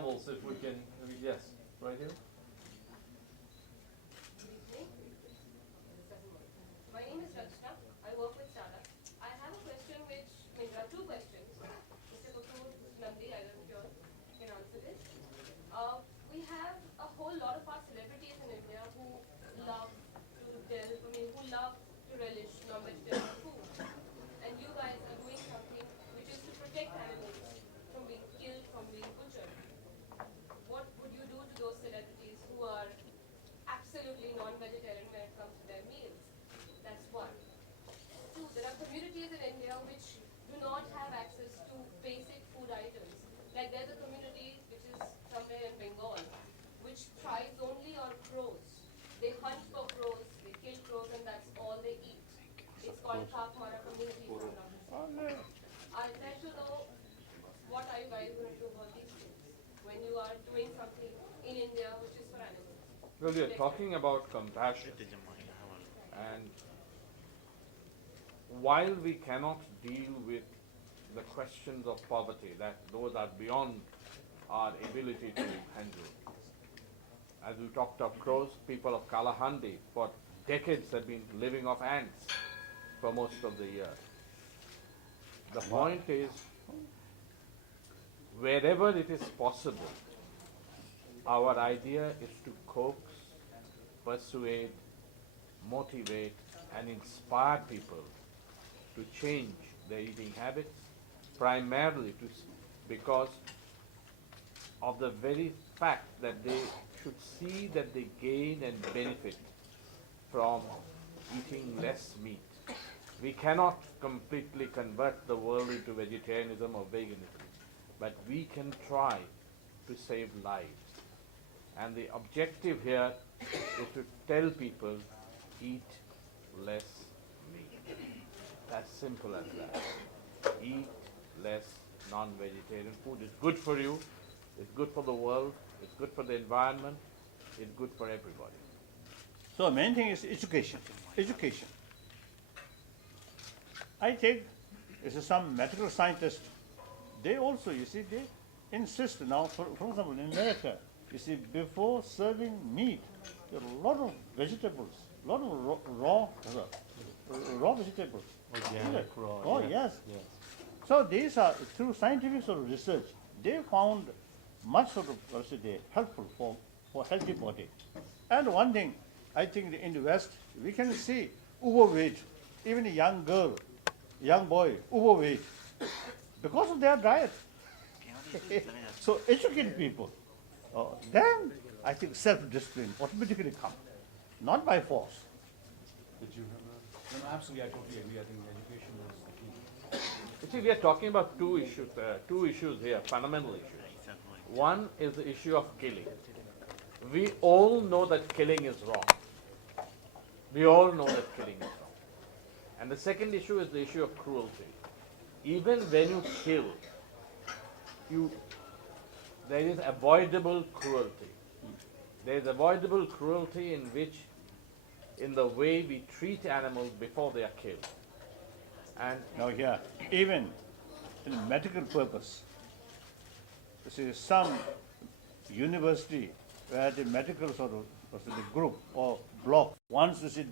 Animals, if we can, yes, right here. My name is Rachna. I work with startups. I have a question which, there are two questions. Mr. Kapoor, Mr. Nandi, I don't know if you all can answer this. We have a whole lot of our celebrities in India who love who love to relish non-vegetarian food. And you guys are doing something which is to protect animals from being killed, from being butchered. What would you do to those celebrities who are absolutely non-vegetarian when it comes to their meals? That's one. Two, there are communities in India which do not have access to basic food items. Like there's a community which is somewhere in Bengal, which thrives only on crows. They hunt for crows, they kill crows, and that's all they eat. It's called Kakmara community, if I'm not mistaken. I'd like to know, what are you guys going to do about these things when you are doing something in India which is for animals? Well, we are talking about compassion, and while we cannot deal with the questions of poverty, that those are beyond our ability to handle. As we talked of crows, people of Kalahandi for decades have been living off ants for most of the year. The point is, wherever it is possible, our idea is to coax, persuade, motivate, and inspire people to change their eating habits, primarily because of the very fact that they should see that they gain and benefit from eating less meat. We cannot completely convert the world into vegetarianism or veganism, but we can try to save lives. And the objective here is to tell people, eat less meat. As simple as that. Eat less non-vegetarian food. It's good for you, it's good for the world, it's good for the environment, it's good for everybody. So main thing is education. Education. I think this is some medical scientists, they also, you see, they insist now, for example, in America, you see, before serving meat, there are a lot of vegetables, a lot of raw vegetables. Organic, raw. Oh, yes. So these are, through scientific sort of research, they found much sort of, helpful for healthy body. And one thing, I think in the West, we can see overweight, even a young girl, young boy, overweight, because of their diet. So educate people. Then I think self-discipline automatically comes, not by force. Did you have a? No, absolutely, I totally agree. I think education is the key. You see, we are talking about two issues here, fundamental issues. One is the issue of killing. We all know that killing is wrong. We all know that killing is wrong. And the second issue is the issue of cruelty. Even when you kill, there is avoidable cruelty. There is avoidable cruelty in the way we treat animals before they are killed. And Now here, even in medical purpose, you see some university where the medical sort of the group or block, once you see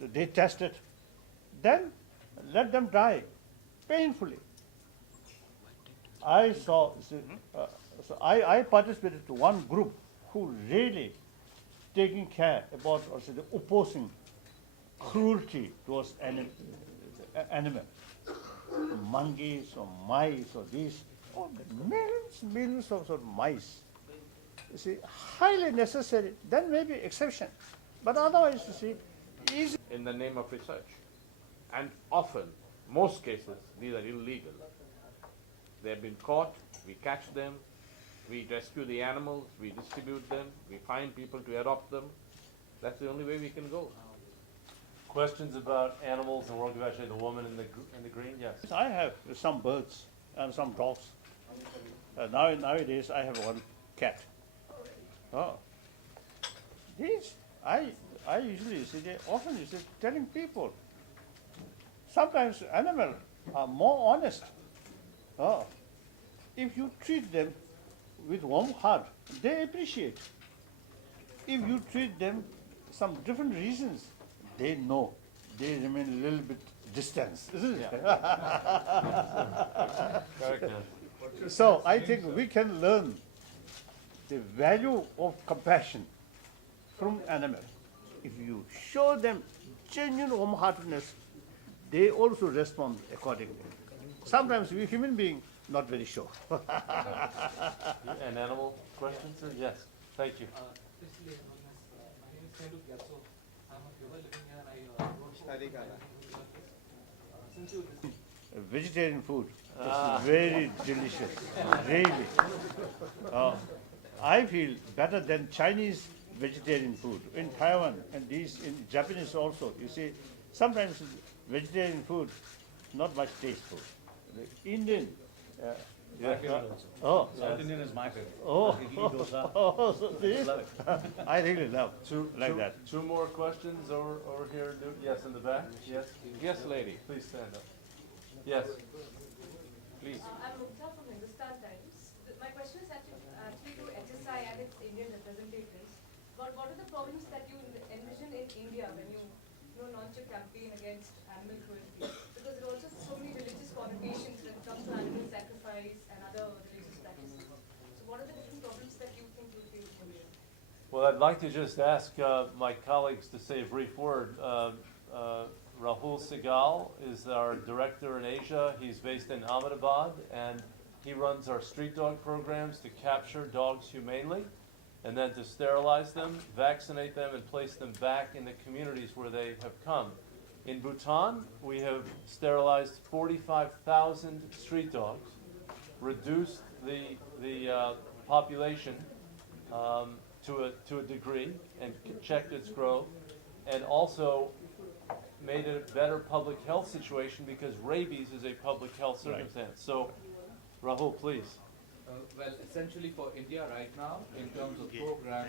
they test it, then let them die painfully. I saw, so I participated to one group who really taking care about the opposing cruelty towards animal, monkeys or mice or these, millions of sort of mice. You see, highly necessary. Then maybe exception, but otherwise, you see, easy. in the name of research. And often, most cases, these are illegal. They have been caught, we catch them, we rescue the animals, we distribute them, we find people to adopt them. That's the only way we can go. Questions about animals and we'll give actually the woman in the green. Yes. I have some birds and some dogs. Nowadays, I have one cat. Oh, these I usually see. They often you see telling people. Sometimes animals are more honest. Oh, if you treat them with warm heart, they appreciate. If you treat them some different reasons, they know. They remain a little bit distant, isn't it? So I think we can learn the value of compassion from animal. If you show them genuine warm-heartedness, they also respond accordingly. Sometimes we human beings not very sure. An animal question, sir? Yes, thank you. Basically, my name is Kendu Gyatso. I'm a viewer living here and I work since you Vegetarian food is very delicious, really. I feel better than Chinese vegetarian food in Taiwan and these in Japanese also. You see, sometimes vegetarian food not much tasteful. The Indian. Oh, South Indian is my favorite. oh, Idli, dosa. oh, so this, Love it. I really love like that. Two more questions over here. Yes, in the back. Yes, Yes, lady, please stand up. Yes, please. I'm Mukta from Hindustan Times. My question is actually to HSI and its Indian representatives. But what are the problems that you envision in India when you launch a campaign against animal cruelty? Because there are also so many religious connotations when it comes to animal sacrifice and other religious practices. So what are the different problems that you think you face in India? well, I'd like to just ask my colleagues to say a brief word. Rahul Segal is our director in Asia. He's based in Ahmedabad, and he runs our street dog programs to capture dogs humanely, and then to sterilize them, vaccinate them, and place them back in the communities where they have come. In Bhutan, we have sterilized 45,000 street dogs, reduced the population to a degree, and checked its growth, and also made it a better public health situation because rabies is a public health circumstance. So, Rahul, please. Well, essentially for India right now, in terms of programs,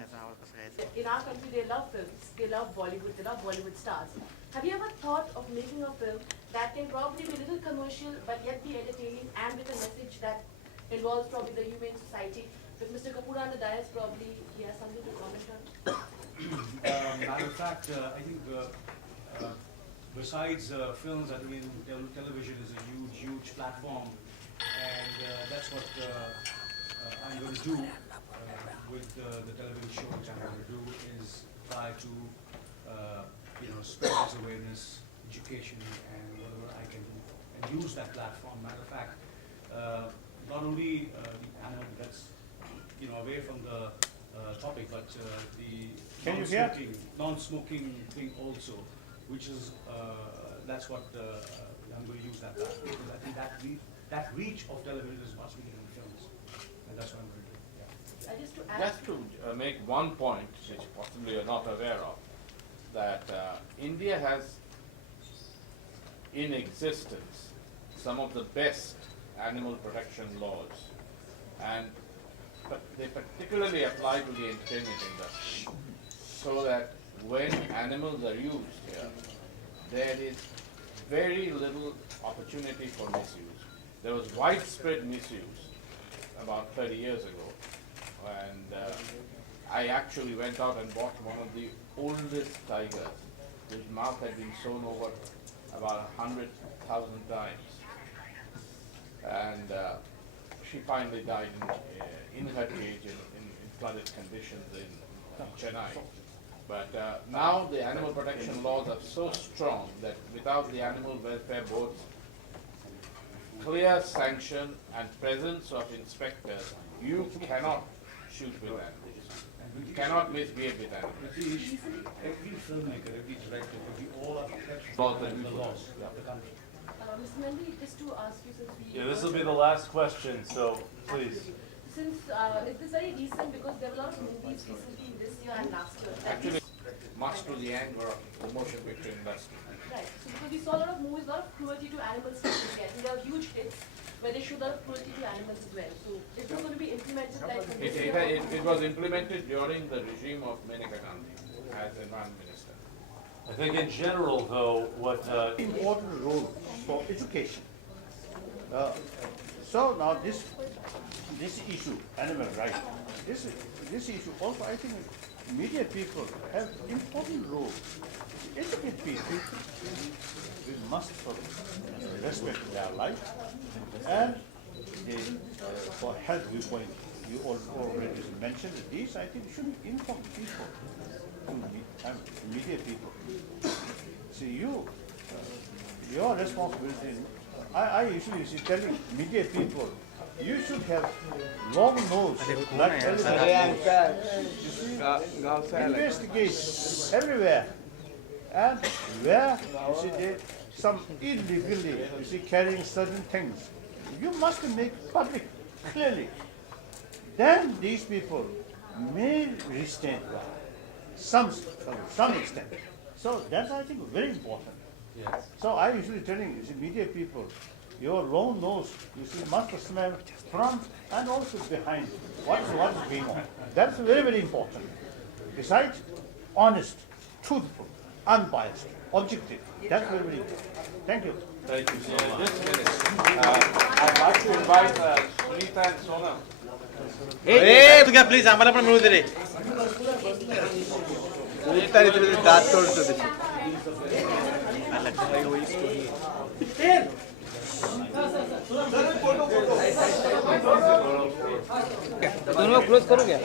In our country, they love films, they love Bollywood, they love Bollywood stars. Have you ever thought of making a film that can probably be a little commercial, but yet be entertaining and with a message that involves probably the humane society? With Mr. Kapoor on the dais, probably he has something to comment on. Matter of fact, I think besides films, I mean, television is a huge platform, and that's what I'm going to do with the television show, which I'm going to do is try to, spread this awareness, education, and whatever I can do, and use that platform. Matter of fact, not only the animal that's, away from the topic, but the non-smoking thing also, which is, that's what I'm going to use that platform, because I think that reach of television is much bigger than films, and that's what I'm going to do. Yeah. Just to add, Just to make one point, which possibly you're not aware of, that India has in existence some of the best animal protection laws, and they particularly apply to the entertainment industry, so that when animals are used here, there is very little opportunity for misuse. There was widespread misuse about 30 years ago, and I actually went out and bought one of the oldest tigers, whose mouth had been sewn over about 100,000 times, and she finally died in her cage in flooded conditions in Chennai. But now the animal protection laws are so strong that without the animal welfare board's clear sanction and presence of inspectors, you cannot shoot with animals. You cannot misbehave with animals. Every filmmaker, every director, we all are protected Laws by that we the put. laws of the country. Mr. Mendy, just to ask you, since we... Yeah, this will be the last question, so please. Since it is very recent, because there were a lot of movies recently this year and last year. that Actually, much to the anger of the motion picture industry. Right. So because we saw a lot of movies, a lot of cruelty to animals recently. I think there are huge hits where they show a lot of cruelty to animals as well. So is this going to be implemented like from this year? It was implemented during the regime of Maneka Gandhi as environment minister. I think in general, though, what Important role for education. So now this issue, animal rights, this issue also I think media people have important role to educate people. We must respect their life and they, for health viewpoint, you already mentioned that these I think should inform people, media people. See your responsibility. I usually telling media people, you should have long nose like everybody. You see, investigate everywhere, and where you see some illegally you see carrying certain things, you must make public clearly. Then these people may restrain some extent. So that's I think very important. Yes. So I usually telling you see, media people, your long nose, you see, must smell front and also behind what is going on. That's very, very important. Besides, honest, truthful, unbiased, objective. That's very, very important. Thank you. Thank you so much. Just a minute. I'd like to invite Sunita and Sonam. ए तू क्या please आम्हाला पण मिळू दे रे उठता रे दात तोडतो दोनों क्लोज करो क्या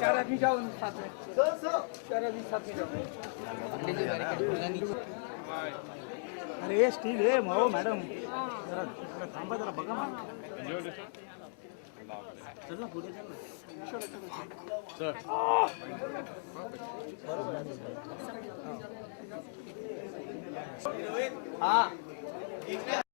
चार आदमी जाओ साथ में चार आदमी साथ में जाओ अरे स्टील है माओ मैडम जरा थांबा जरा बघा चल ना पुढे चल ना हाँ